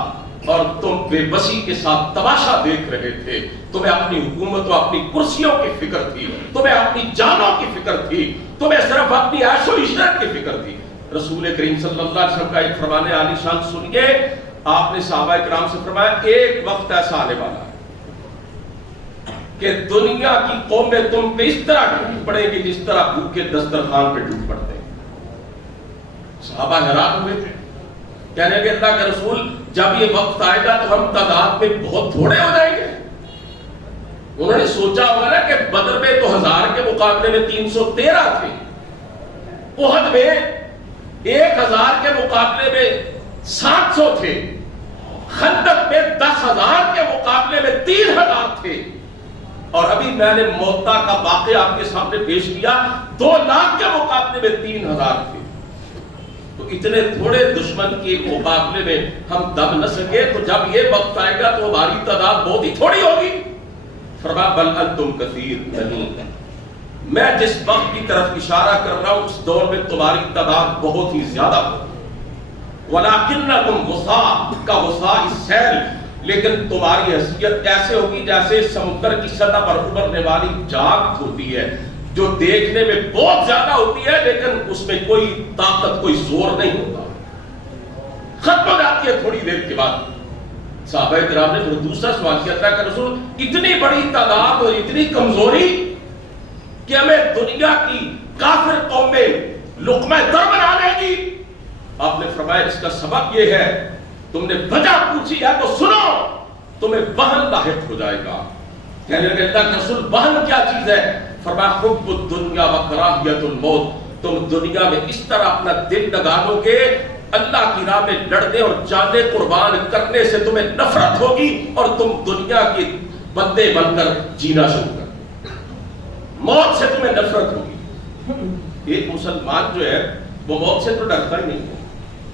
اور تم بے بسی کے ساتھ تماشا دیکھ رہے تھے۔ تمہیں اپنی حکومت و اپنی کرسیوں کی فکر تھی، تمہیں اپنی جانوں کی فکر تھی، تمہیں صرف اپنی عیش و عشرت کی فکر تھی۔ رسول کریم صلی اللہ علیہ وسلم کا ایک فرمان عالی شان سنیے، آپ نے صحابہ کرام سے فرمایا ایک وقت ایسا آنے والا ہے کہ دنیا کی قومیں تم پہ اس طرح ٹوٹ پڑیں گی جس طرح بھوکے دسترخوان پہ ٹوٹ پڑتے ہیں۔ صحابہ حیران ہوئے تھے، کہنے لگے اللہ کے رسول جب یہ وقت آئے گا تو ہم تعداد میں بہت تھوڑے ہو جائیں گے۔ انہوں نے سوچا ہوگا نا کہ بدر میں تو 1000 کے مقابلے میں 313 تھے، احد میں 1000 کے مقابلے میں 700 تھے، خندق میں 10,000 کے مقابلے میں 3000 تھے، اور ابھی میں نے موتا کا واقعہ آپ کے سامنے پیش کیا، 2 لاکھ کے مقابلے میں 3000 تھے۔ تو اتنے تھوڑے دشمن کے مقابلے میں ہم دب نہ سکے، تو جب یہ وقت آئے گا تو ہماری تعداد بہت ہی تھوڑی ہوگی۔ فرمایا بل انتم کثیر، نہیں، میں جس وقت کی طرف اشارہ کر رہا ہوں اس دور میں تمہاری تعداد بہت ہی زیادہ ہوگی۔ وَلَكِنَّكُمْ غُثَاء كَغُثَاءِ السَّيْلِ، لیکن تمہاری حیثیت ایسے ہوگی جیسے سمندر کی سطح پر ابھرنے والی جھاگ ہوتی ہے جو دیکھنے میں بہت زیادہ ہوتی ہے لیکن اس میں کوئی طاقت، کوئی زور نہیں ہوتا، ختم ہو جاتی ہے تھوڑی دیر کے بعد۔ صحابہ کرام نے پھر دوسرا سوال کیا تھا کہ رسول اتنی بڑی تعداد اور اتنی کمزوری کہ ہمیں دنیا کی کافر قومیں لقمہ در بنا لے گی، آپ نے فرمایا اس کا سبب یہ ہے، تم نے وجہ پوچھی ہے تو سنو، تمہیں وہن لاحق ہو جائے گا۔ کہنے لگے اللہ کے رسول وہن کیا چیز ہے؟ فرمایا حب الدنیا و کراہیت الموت، تم دنیا میں اس طرح اپنا دل لگا لو گے، اللہ کی راہ میں لڑنے اور جانیں قربان کرنے سے تمہیں نفرت ہوگی اور تم دنیا کے بندے بن کر جینا شروع کر، موت سے تمہیں نفرت ہوگی۔ ایک مسلمان جو ہے وہ موت سے تو ڈرتا ہی نہیں ہے،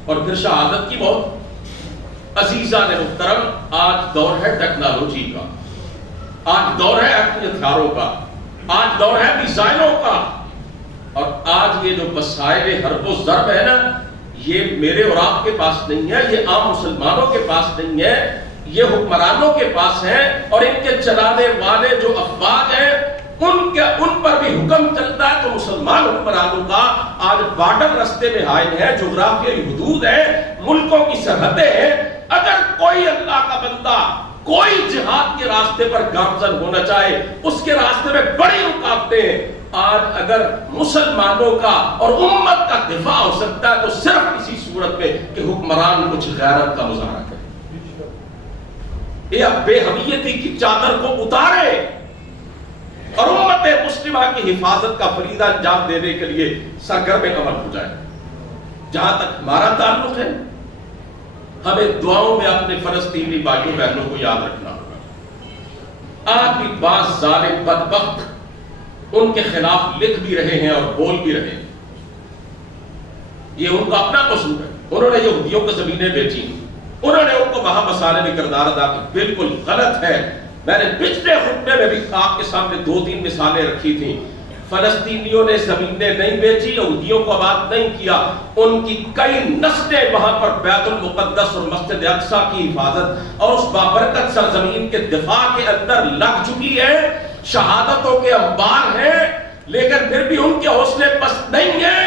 اور پھر شہادت کی موت۔ عزیزان محترم، آج دور ہے ٹیکنالوجی کا، آج دور ہے ایٹمی ہتھیاروں کا، آج دور ہے میزائلوں کا، اور آج یہ جو وسائل حرب و ضرب ہے نا، یہ میرے اور آپ کے پاس نہیں ہے، یہ عام مسلمانوں کے پاس نہیں ہے، یہ حکمرانوں کے پاس ہے، اور ان کے چلانے والے جو افواج ہیں ان پر بھی حکم چلتا ہے۔ تو مسلمان حکمرانوں کا آج بارڈر رستے میں حائل ہے، جغرافیائی حدود ہے، ملکوں کی سرحدیں ہیں۔ اگر کوئی اللہ کا بندہ کوئی جہاد کے راستے پر گامزن ہونا چاہے، اس کے راستے میں بڑی رکاوٹیں ہیں۔ آج اگر مسلمانوں کا اور امت کا دفاع ہو سکتا ہے تو صرف اسی صورت میں کہ حکمران کچھ غیرت کا مظاہرہ کرے، یہ بے حمیتی کی چادر کو اتارے اور امت مسلمہ کی حفاظت کا فریضہ انجام دینے کے لیے سرگرم عمل ہو جائے۔ جہاں تک ہمارا تعلق ہے، ہمیں دعاؤں میں اپنے فلسطینی بھائیوں بہنوں کو یاد رکھنا ہوگا۔ آج بھی بعض ظالم بدبخت ان کے خلاف لکھ بھی رہے ہیں اور بول بھی رہے ہیں، یہ ان کا اپنا قصور ہے۔ انہوں نے یہودیوں کو زمینیں بیچی، انہوں نے ان کو وہاں بسانے میں کردار ادا کیا، بالکل غلط ہے۔ میں نے پچھلے خطبے میں بھی آپ کے سامنے 2-3 مثالیں رکھی تھیں۔ فلسطینیوں نے زمینیں نہیں بیچی، یہودیوں کو آباد نہیں کیا، ان کی کئی نسلیں وہاں پر بیت المقدس اور مسجد اقصیٰ کی حفاظت اور اس بابرکت سرزمین کے دفاع کے اندر لگ چکی ہے، شہادتوں کے انبار ہیں، لیکن پھر بھی ان کے حوصلے پست نہیں ہیں۔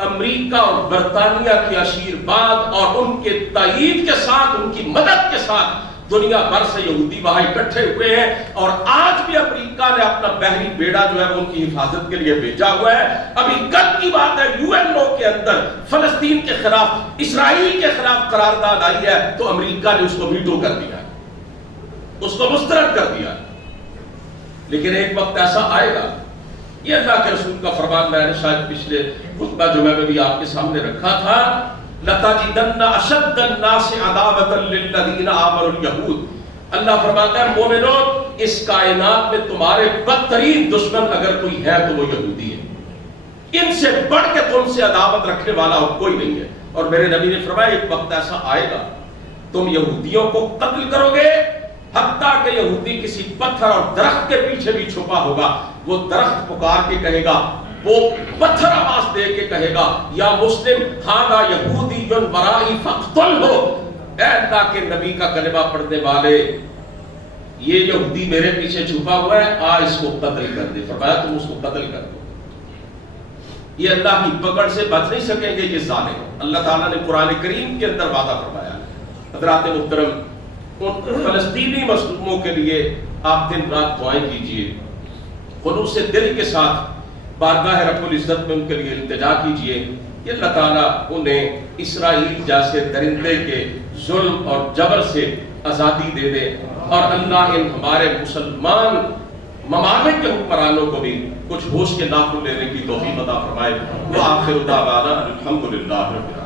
امریکہ اور برطانیہ کی آشیرواد اور ان کے تائید کے ساتھ، ان کی مدد کے ساتھ دنیا بھر سے یہودی وہاں اکٹھے ہوئے ہیں، اور آج بھی امریکہ نے اپنا بحری بیڑا جو ہے ان کی حفاظت کے لیے بھیجا ہوا ہے۔ ابھی کل کی بات ہے، UNO کے اندر فلسطین کے خلاف، اسرائیل کے خلاف قرارداد آئی ہے تو امریکہ نے اس کو ویٹو کر دیا، اس کو مسترد کر دیا۔ لیکن ایک وقت ایسا آئے گا، یہ اللہ کے رسول کا فرمان میں نے شاید پچھلے خطبہ جمعہ میں بھی آپ کے سامنے رکھا تھا، لَتَجِدَنَّ أَشَدَّ النَّاسِ عَدَاوَةً لِلَّذِينَ آمَنُوا الْيَهُودَ، اللہ فرماتا ہے مومنوں، اس کائنات میں تمہارے بدترین دشمن اگر کوئی ہے تو وہ یہودی ہے، ان سے بڑھ کے تم سے عداوت رکھنے والا کوئی نہیں ہے۔ اور میرے نبی نے فرمایا ایک وقت ایسا آئے گا تم یہودیوں کو قتل کرو گے، حتیٰ کہ یہودی کسی پتھر اور درخت کے پیچھے بھی چھپا ہوگا، وہ درخت پکار کے کہے گا، وہ پتھر آواز دے کے کہے گا، یا مسلم ھذا یہودی ورائی فاقتلہ، اے اللہ کے نبی کا کلمہ پڑھنے والے، یہ یہودی میرے پیچھے چھپا ہوا ہے، آ اس کو قتل کر دے۔ فرمایا تم اس کو قتل کر دو، یہ اللہ کی پکڑ سے بچ نہیں سکیں گے یہ ظالم۔ اللہ تعالیٰ نے قرآن کریم کے اندر وعدہ فرمایا۔ حضرات محترم، ان فلسطینی مظلوموں کے لیے آپ دن رات دعائیں کیجئے، خلوص دل کے ساتھ بارگاہ رب العزت میں ان کے لیے التجا کیجئے کہ اللہ تعالیٰ انہیں اسرائیل جیسے درندے کے ظلم اور جبر سے آزادی دے دے، اور اللہ ان ہمارے مسلمان ممالک کے حکمرانوں کو بھی کچھ ہوش کے ناخن لینے کی توفیق عطا فرمائے۔ وآخر دعوانا الحمدللہ رب العالمین۔